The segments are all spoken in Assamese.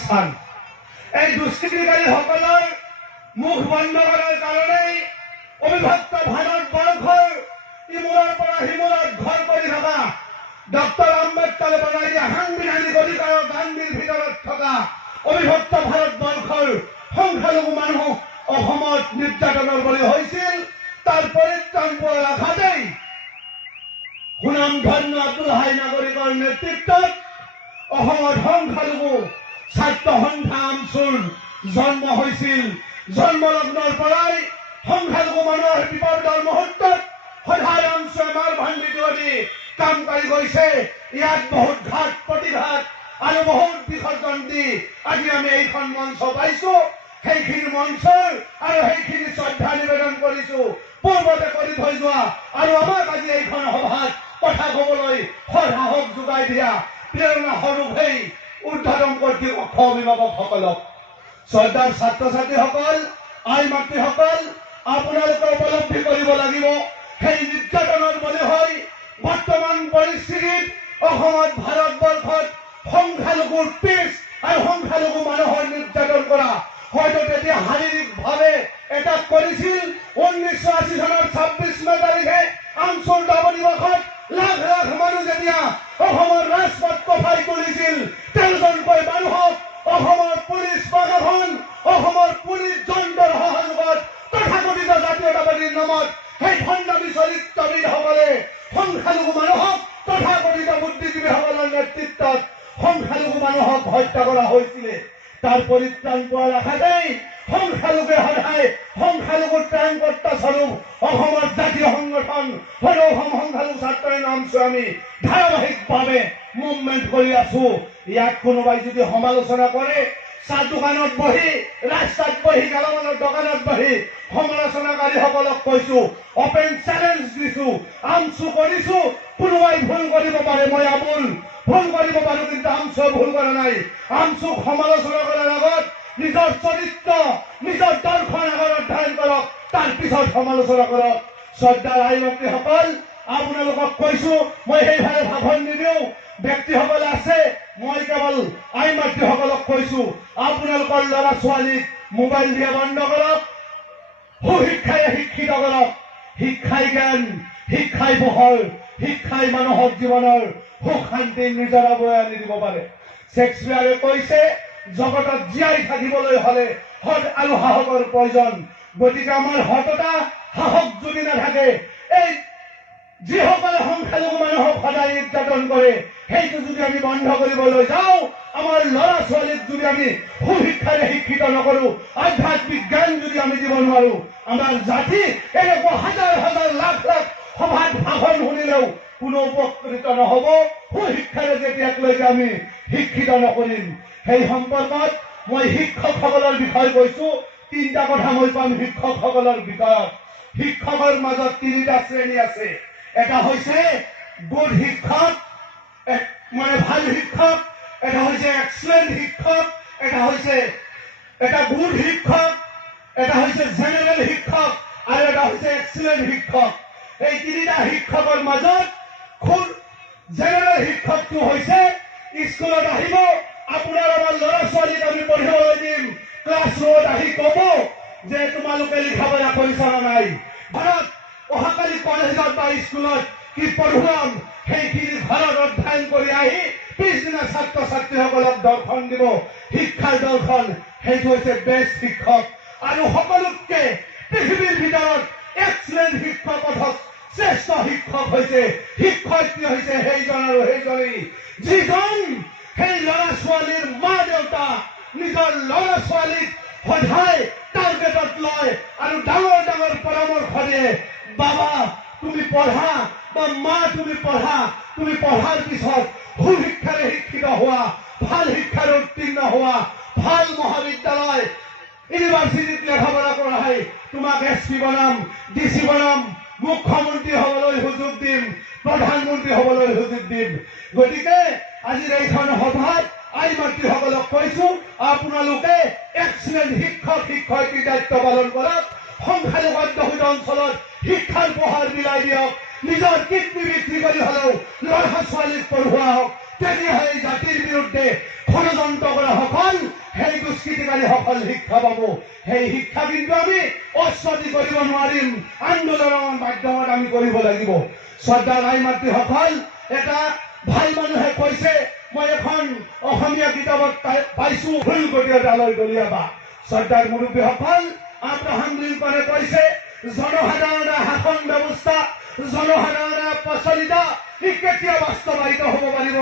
স্থান এই দুষ্কৃতিকাৰীসকলৰ মুখ বন্ধ কৰাৰ কাৰণেই অবিভক্ত ভাৰতবৰ্ষৰ ইমূৰৰ পৰা সিমূৰত ঘৰ কৰি থকা ডক্টৰ আম্বেদকাৰে বনাই দিয়া সাংবিধানিক অধিকাৰৰ গান্ধীৰ ভিতৰত থকা অবিভক্ত ভাৰতবৰ্ষৰ সংখ্যালঘু মানুহ অসমত নিৰ্যাতনৰ বলি হৈছিল। তাৰ পৰিত্ৰাণ পোৱাৰ আশাতেই সুনামধন্য আব্দুল-হাই নাগৰিকৰ নেতৃত্বত অসমত সংখ্যালঘু ছাত্ৰ সন্থা আমচুৰ জন্ম হৈছিল। জন্মলগ্নৰ পৰাই সংখ্যালঘু মানুহৰ বিপদৰ মুহূৰ্তত সদায় আমচুৱে মাৰ ভাঙি দি কাম কৰি গৈছে। ইয়াত বহুত ঘাট প্ৰতিঘাট আৰু বহুত বিসৰ্জন দি আজি আমি এইখন মঞ্চ পাইছো। সেইখিনি মঞ্চৰ আৰু সেইখিনি শ্ৰদ্ধা নিবেদন কৰিছো পূৰ্বতে কৰি থৈ যোৱা আৰু আমাক আজি এইখন সভাত কথা কবলৈ সাহস যোগাই দিয়া প্ৰেৰণা স্বৰূপ সেই ঊৰ্ধ্বতম কৰ্তৃপক্ষ অভিভাৱকসকলক, শ্ৰদ্ধাৰ ছাত্ৰ ছাত্ৰীসকল, আই মাতৃসকল, আপোনালোকে উপলব্ধি কৰিব লাগিব সেই নিৰ্যাতনৰ বলি হৈ বৰ্তমান পৰিস্থিতিত অসমত ভাৰতবৰ্ষত সংখ্যালঘুৰ পিছ আৰু সংখ্যালঘু মানুহৰ নিৰ্যাতন কৰা হয়তো তেতিয়া শাৰীৰিকভাৱে এটাক কৰিছিল। 1980 চনৰ 26 মে তাৰিখে আমচুৰ নৱদিৱসত লাখ লাখ মানুহ যেতিয়া অসমৰ ৰাজপথ কঁপাই তুলিছিল, 13জনকৈ মানুহক অসমৰ পুলিচ প্ৰশাসন, অসমৰ পুলিচ যন্ত্ৰৰ সহযোগত তথাকথিত জাতীয়তাবাদীৰ নামত সেই ভণ্ডামী চৰিত্ৰবিদসকলে সংখ্যালঘু মানুহক তথাকথিত বুদ্ধিজীৱীসকলৰ নেতৃত্বত সংখ্যালঘু মানুহক হত্যা কৰা হৈছিলে। তাৰ পৰিত্ৰাণ পোৱাৰ আশাতেই সংখ্যালঘুৱে সদায় সংখ্যালঘু ত্ৰাণকৰ্তা স্বৰূপ অসমৰ জাতীয় সংগঠন অসম সংখ্যালঘু ছাত্ৰ আমচুৱে আমি ধাৰাবাহিকভাৱে মুভমেণ্ট কৰি আছো। ইয়াক কোনোবাই যদি সমালোচনা কৰে, চাহ দোকানত বহি, ৰাস্তাত বহি, গেলামালৰ দোকানত বহি সমালোচনাকাৰীসকলক কৈছো, অপেন চেলেঞ্জ দিছো, আমচু কৰিছো। কোনোবাই ভুল কৰিব পাৰে, মই আবুল ভুল কৰিব পাৰো, কিন্তু আমচুৱে ভুল কৰা নাই। আমচুক সমালোচনা কৰাৰ আগত নিজৰ চৰিত্ৰ, নিজৰ দৰ্শন আগত অধ্যয়ন কৰক, তাৰ পিছত সমালোচনা কৰক। শ্ৰদ্ধাৰ আই মাতৃসকল, আপোনালোকক কৈছো, মই সেইফালে ভাষণ নিদিওঁ, ব্যক্তিসকল আছে, মই কেৱল আই মাতৃসকলক কৈছো, আপোনালোকৰ ল'ৰা ছোৱালীক মোবাইল দিয়া বন্ধ কৰক, সুশিক্ষাই শিক্ষিত কৰক। শিক্ষাই জ্ঞান, শিক্ষাই পোহৰ, শিক্ষাই মানুহক জীৱনৰ সুখ শান্তি নিজৰ আবৈ আনি দিব পাৰে। শ্বেক্সপিয়াৰে কৈছে, জগতত জীয়াই থাকিবলৈ হলে সৎ আৰু সাহসৰ প্ৰয়োজন। গতিকে আমাৰ সততা সাহস যদি নাথাকে, এই যিসকলে সংখ্যালঘু মানুহক সদায় নিৰ্যাতন কৰে সেইটো যদি আমি বন্ধ কৰিবলৈ যাওঁ, আমাৰ ল'ৰা ছোৱালীক যদি আমি সুশিক্ষাৰে শিক্ষিত নকৰো, আধ্যাত্মিক জ্ঞান যদি আমি দিব নোৱাৰো, আমাৰ জাতি এনেকুৱা হাজাৰ হাজাৰ লাখ লাখ সভাত ভাষণ শুনিলেও কোনো উপকৃত নহব। সুশিক্ষাৰে যেতিয়ালৈকে আমি শিক্ষিত নকৰিম। সেই সম্পৰ্কত মই শিক্ষকসকলৰ বিষয়ে কৈছো, 3টা কথা মই পাম শিক্ষকসকলৰ বিষয়ত। শিক্ষকৰ মাজত 3টা শ্ৰেণী আছে। এটা হৈছে গুড শিক্ষক, মানে ভাল শিক্ষক, এটা হৈছে এক্সেলেন্ট শিক্ষক, এটা গুড শিক্ষক, এটা হৈছে জেনেৰেল শিক্ষক আৰু এটা হৈছে এক্সেলেন্ট শিক্ষক। এই 3টা শিক্ষকৰ মাজত খুব জেনেৰেল শিক্ষকটো হৈছে স্কুলত আহিব, আপোনাৰ আমাৰ ল'ৰা ছোৱালীক আমি পঢ়িবলৈ দিম, ক্লাছৰুমত আহি কব যে তোমালোকে লিখা পঢ়া কৰিছা নাই, ঘৰত অহাকালি কলেজত বা স্কুলত কি পঢ়ুৱাম সেইখিনি ঘৰত অধ্যয়ন কৰি আহি পিছদিনা ছাত্ৰ ছাত্ৰীসকলক দৰ্শন দিব, শিক্ষাৰ দৰ্শন। সেইটো হৈছে বেষ্ট শিক্ষক। আৰু সকলোতকে পৃথিৱীৰ ভিতৰত এক্সেলেন্ট শিক্ষক অথচ শ্ৰেষ্ঠ শিক্ষক হৈছে, শিক্ষয়িত্ৰী হৈছে সেইজন আৰু সেইজনী যিজন সেই ল'ৰা ছোৱালীৰ মা দেউতা নিজৰ ল'ৰা ছোৱালীক সদায় টাৰ্গেটত লয় আৰু ডাঙৰ ডাঙৰ পৰামৰ্শ দিয়ে, বাবা তুমি পঢ়া বা মা তুমি পঢ়া, তুমি পঢ়াৰ পিছত সুশিক্ষাৰে শিক্ষিত হোৱা, ভাল শিক্ষাৰে উত্তীৰ্ণ হোৱা, ভাল মহাবিদ্যালয় ইউনিভাৰ্চিটিত লেখাপঢ়া পঢ়াই তোমাক SP বনাম, DC বনাম, মুখ্যমন্ত্ৰী হবলৈ সুযোগ দিম, প্ৰধানমন্ত্ৰী হবলৈ সুযোগ দিম। গতিকে আজিৰ এইখন সভাত আই মাতৃসকলক কৈছো, আপোনালোকে এক্সেলেন্ট শিক্ষক শিক্ষয়িত্ৰীৰ দায়িত্ব পালন কৰক। সংখ্যালঘু অধ্যুষিত অঞ্চলত শিক্ষাৰ পোহৰ বিলাই দিয়ক, নিজৰ কিডনী বিক্ৰী কৰি হলেও ল'ৰা ছোৱালীক পঢ়ুৱা হওক। তেতিয়াহে জাতিৰ বিৰুদ্ধে ষড়যন্ত্ৰ কৰা সকল সংস্কৃতিকাৰীসকল শিক্ষা পাব। সেই শিক্ষা কিন্তু আমি অস্বীকাৰ কৰিব নোৱাৰিম, আন্দোলনৰ মাধ্যমত আমি কৰিব লাগিব। শ্ৰদ্ধাৰ ভাই মাতৃসকল, এটা ভাল মানুহে কৈছে, মই এখন অসমীয়া কিতাপত পাইছো, ভুল গতিৰে তালৈ দলিয়াবা। শ্ৰদ্ধাৰ মুৰব্বীসকল, আব্ৰাহাম লিংকনে কৈছে, জনসাধাৰণৰ শাসন ব্যৱস্থা, জনসাধাৰণৰ প্ৰচলিত ই কেতিয়া বাস্তৱায়িত হ'ব পাৰিব,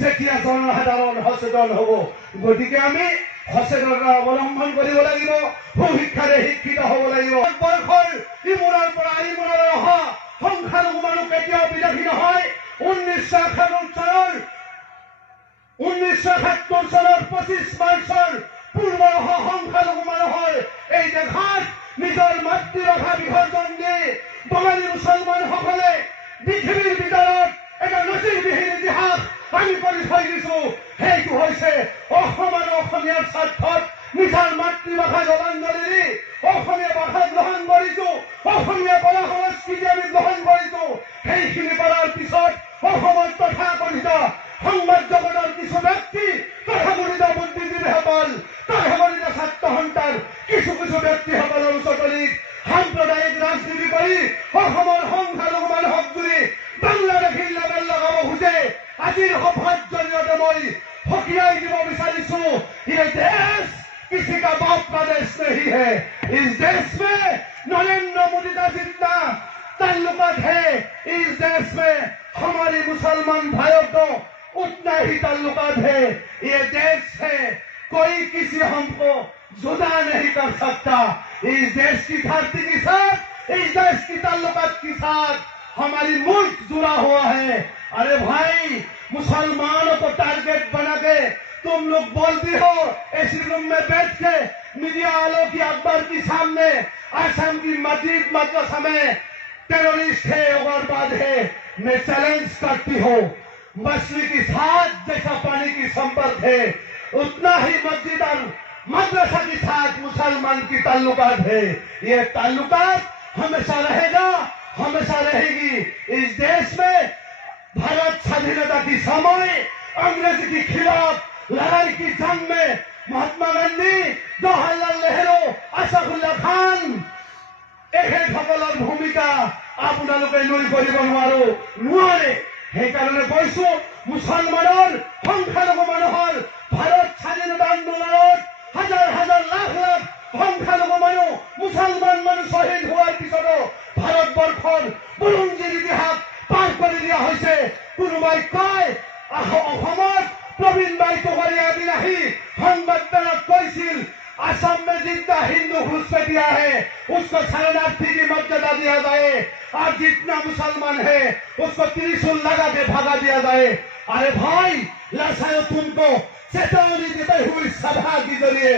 যেতিয়া জনসাধাৰণ সচেতন হ'ব। গতিকে আমি সচেতনতা অৱলম্বন কৰিব লাগিব, সুশিক্ষাৰে শিক্ষিত হ'ব লাগিব। বৰ্ষৰ ইমূৰৰ পৰা ইমূৰলৈ অহা সংখ্যালঘু মানুহ কেতিয়াও বিদেশী নহয়। 1971 চনৰ 25 মাৰ্চৰ পূৰ্ব অহা সংখ্যালঘু মানুহৰ এই দেশত নিজৰ মাতৃভাষা বিসৰ্জন দি বঙালী মুছলমানসকলে পৃথিৱীৰ ভিতৰত এটা নজিৰবিহীন ইতিহাস আমি কৰি থৈ দিছো। সেইটো হৈছে অসম আৰু অসমীয়াৰ স্বাৰ্থত নিজৰ মাতৃভাষা জলাঞ্জলি দি অসমীয়া ভাষা গ্ৰহণ কৰিছো, অসমীয়া কলা সংস্কৃতি আমি গ্ৰহণ কৰিছো। সেইখিনি কৰাৰ পিছত অসমৰ তথাকথিত সংবাদ জগতৰ কিছু ব্যক্তি, তথাকথিত বুদ্ধিজীৱীসকল, তথাকথিত ছাত্ৰ সন্তান, কিছু ব্যক্তিসকলৰ ওচৰত সাম্প্ৰদায়িক ৰাজনীতি কৰি অসমৰ সংখ্যালঘু মানুহক যদি বাংলাদেশীৰ লেবেল লগাব খোজে, আজিৰ সভাৰ জৰিয়তে মই সকীয়াই দিব বিচাৰিছো, ये देश किसी का बाप का देश नहीं है। इस देश में नरेंद्र मोदी का जितना ताल्लुकात है, इस देश में हमारे मुसलमान भाइयों को उतना ही ताल्लुकात है। ये देश है, कोई किसी हमको जुदा नहीं कर सकता। इस देश की धरती के साथ, इस देश की ताल्लुकात के साथ हमारी मुल्क जुड़ा हुआ है। अरे भाई, मुसलमानों को टारगेट बना के तुम लोग बोलती हो इस रूम में बैठ के मीडिया वालों की अखबार के सामने, आसाम की मस्जिद मदरसा में टेररिस्ट है, उग्रवाद है। मैं चैलेंज करती हूँ, मछली के साथ जैसा पानी की संपर्क है, उतना ही मस्जिद और मदरसा के साथ मुसलमान की ताल्लुकात है। ये ताल्लुकात हमेशा रहेगा, हमेशा रहेगी। इस देश में भारत स्वाधीनता की समय अंग्रेज के खिलाफ लड़ाई की जंग में महात्मा गांधी, जवाहरलाल नेहरू, अशफाकुल्ला खान এখেতসকলৰ ভূমিকা আপোনালোকে নুই কৰিব নোৱাৰে। সেইকাৰণে কৈছো, মুছলমানৰ সংখ্যালঘু মানুহৰ ভাৰত স্বাধীনতা আন্দোলনত হাজাৰ হাজাৰ লাখ লাখ সংখ্যালঘু মানুহ, মুছলমান মানুহ শ্বহীদ হোৱাৰ পিছতো ভাৰতবৰ্ষৰ বুৰঞ্জীৰ ইতিহাস পাৰ কৰি দিয়া হৈছে। কোনোবাই কয় অসমত प्रवीण भाई तोहरिया भी नहीं, संवाददाता কৈছিল, असम में जितना हिंदू घुस पे दिया है उसको शरणार्थी की मर्यादा दिया जाए, और जितना मुसलमान है उसको त्रिशूल लगा के भगा दिया जाए। अरे भाई, लसायो तुमको चेतावनी देते हुए सभा के जरिए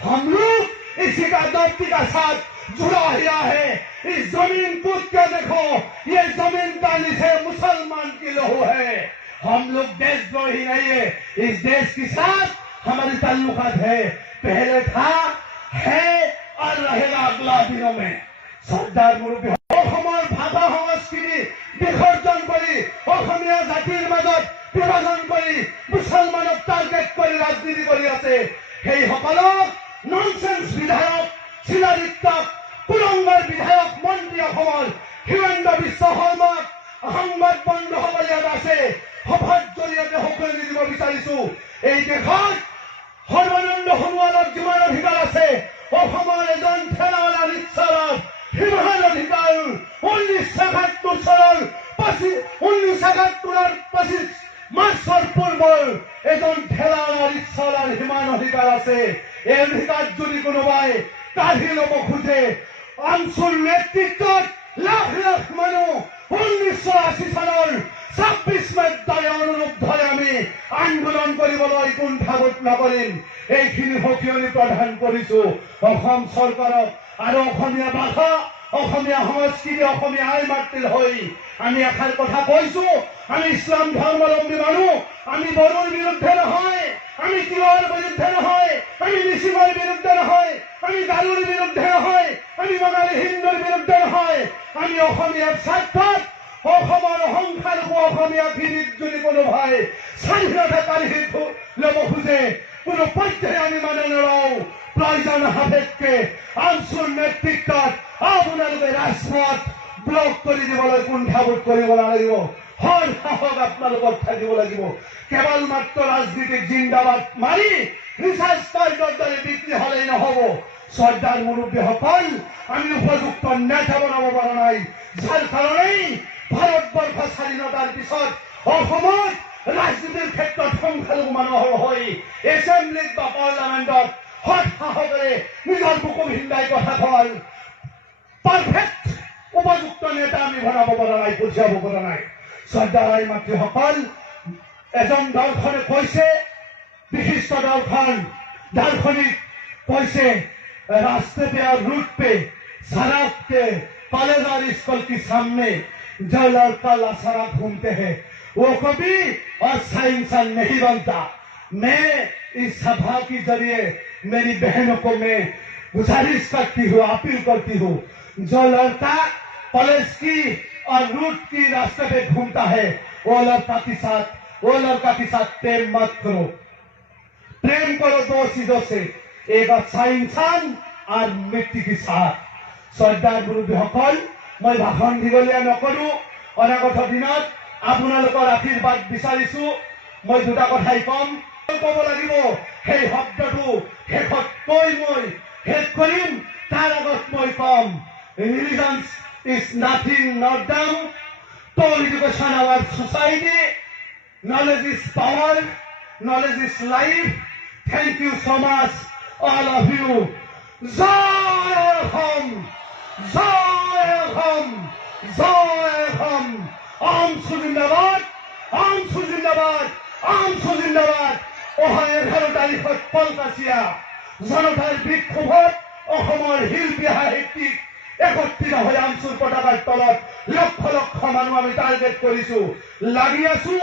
हम लोग इसी का धरती का साथ जुड़ा हुआ है। इस जमीन कूद के देखो, ये जमीन का नीचे मुसलमान की लहू है। हम लोग देशद्रोही नहीं है, इस देश के साथ हमारी ताल्लुकात है, पहले था, है और रहेगा अगला दिनों में। सरदार मुरब्बी অসমৰ ভাষা সংস্কৃতি বিসৰ্জন কৰি, অসমীয়া জাতিৰ মাজত বিভাজন কৰি, মুছলমানক টাৰ্গেট কৰি ৰাজনীতি কৰি আছে। সেইসকলক ননচেন্স বিধায়ক, শিলাদিত্যক, কুলংগাৰ বিধায়ক মন্ত্ৰী অসমৰ হিমন্ত বিশ্ব শৰ্মাক সংবাদ বন্ধ হ'বলৈ আছে। সভাৰ জৰিয়তে সকলোৱে দিব বিচাৰিছো, এই দেশত সৰ্বানন্দ সোণোৱালৰ যিমান অধিকাৰ আছে, অসমৰ এজন ঠেলাৱালা ৰিক্সাৱালাৰ সিমান অধিকাৰ 1971 চনৰ 25 মাৰ্চৰ পূৰ্বৰ এজন ঠেলাৱালা ৰিক্সাৱালাৰ সিমান অধিকাৰ আছে। এই অধিকাৰ যদি কোনোবাই কাঢ়ি ল'ব খোজে, আঞ্চল নেতৃত্বত লাখ লাখ মানুহ 1980 চনৰ 26 মে'ত দৰে অনুৰূপ ধৰে আমি আন্দোলন কৰিবলৈ কুণ্ঠাবোধ নকৰিম। এইখিনি সকিয়নি প্ৰদান কৰিছো অসম চৰকাৰক। আৰু অসমীয়া ভাষা, অসমীয়া সংস্কৃতি, অসমীয়া আই মাতৃৰ হৈ আমি এষাৰ কথা কৈছো, আমি ইছলাম ধৰ্মাৱলম্বী মানুহ, আমি বড়োৰ বিৰুদ্ধে নহয়, আমি তিৱাৰ বিৰুদ্ধে নহয়, আমি মিচিঙৰ বিৰুদ্ধে নহয়, আমি গাৰোৰ বিৰুদ্ধে নহয়, আমি বঙালী হিন্দুৰ বিৰুদ্ধে নহয়, আমি অসমীয়াৰ স্বাৰ্থত অসমৰ সংখ্যালঘু অসমীয়া খিনিত যদি কোনোবাই স্বাধীনতা কাঢ়ি ল'ব খোজে, কোনো পৰ্যায়ে আমি মানি নলওঁ প্ৰয়োজন সাপেক্ষে আমচুৰ নেতৃত্বত আপোনালোকে ৰাজপথ ব্লক কৰি দিবলৈ কুণ্ঠাবোধ কৰিব নালাগিব হৰ সাহস আপোনালোকৰ থাকিব লাগিব কেৱল মাত্ৰ ৰাজনীতিক জিন্দাবাদ মাৰি ৰিচাৰ্জ কাৰ্ডৰ দৰে বিক্ৰী হলেই নহব শ্ৰদ্ধাৰ মুৰব্বীসকল আমি উপযুক্ত নেতা বনাব পৰা নাই যাৰ কাৰণেই ভাৰতবৰ্ষ স্বাধীনতাৰ পিছত অসমত ৰাজনীতিৰ ক্ষেত্ৰত সংখ্যালঘু মানুহৰ হৈ এছেম্বলিত বা পাৰ্লামেণ্টত সৎ সাহসেৰে নিজৰ বুকু ভিন্দাই কথা কয় পাৰফেক্ট উপযুক্ত নেতা আমি বনাব পৰা নাই পঠিয়াব পৰা নাই শ্ৰদ্ধাৰ মাতৃসকল এজন দলখনে কৈছে विशिष्ट दर्शन दार्शनिक कैसे रास्ते पे और रूट पे सड़क पे कॉलेज और स्कूल के सामने जो लड़का लाशरा घूमते हैं वो कभी और इंसान नहीं बनता मैं इस सभा के जरिए मेरी बहनों को मैं गुजारिश करती हूँ अपील करती हूँ जो लड़का कॉलेज की और रूट की रास्ते पे घूमता है वो लड़का के साथ प्रेम मत करो प्रेम करो दो चीजों से एक अच्छा इंसान और मृत्यु के साथ শ্ৰদ্ধাৰ মুৰব্বীসকল মই ভাষণ দীঘলীয়া নকৰো অনাগত দিনত আপোনালোকৰ আশীৰ্বাদ বিচাৰিছো মই দুটা কথাই কম ক'ব লাগিব সেই শব্দটো শেষত কৈ মই শেষ কৰিম তাৰ আগত মই কম religion is nothing not down to education our society knowledge is power knowledge is life. Thank you so much, all of you. Jai Hum, Jai Hum, Jai Hum. Am Sujindabad, Am Sujindabad, Am Sujindabad. Ohai 11 তাৰিখত কলকাছিয়া জনতাৰ বিক্ষোভত অসমৰ শিল্পী সাহিত্যিক একত্ৰিত হৈ আমচুৰ পতাকাৰ তলত লক্ষ লক্ষ মানুহ আমি টাৰ্গেট কৰিছো লাগি আছো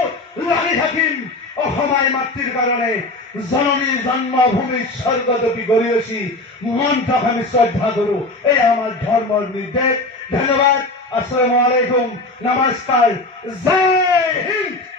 লাগি থাকিম অসমাই মাতৃৰ কাৰণে জননী জন্মভূমি স্বৰ্গদপি গৰিয়সী মন্ত্ৰক আমি শ্ৰদ্ধা কৰো এই আমাৰ ধৰ্মৰ নিৰ্দেশ ধন্যবাদ আসসালামু আলাইকুম নমস্কাৰ জয় হিন্দ।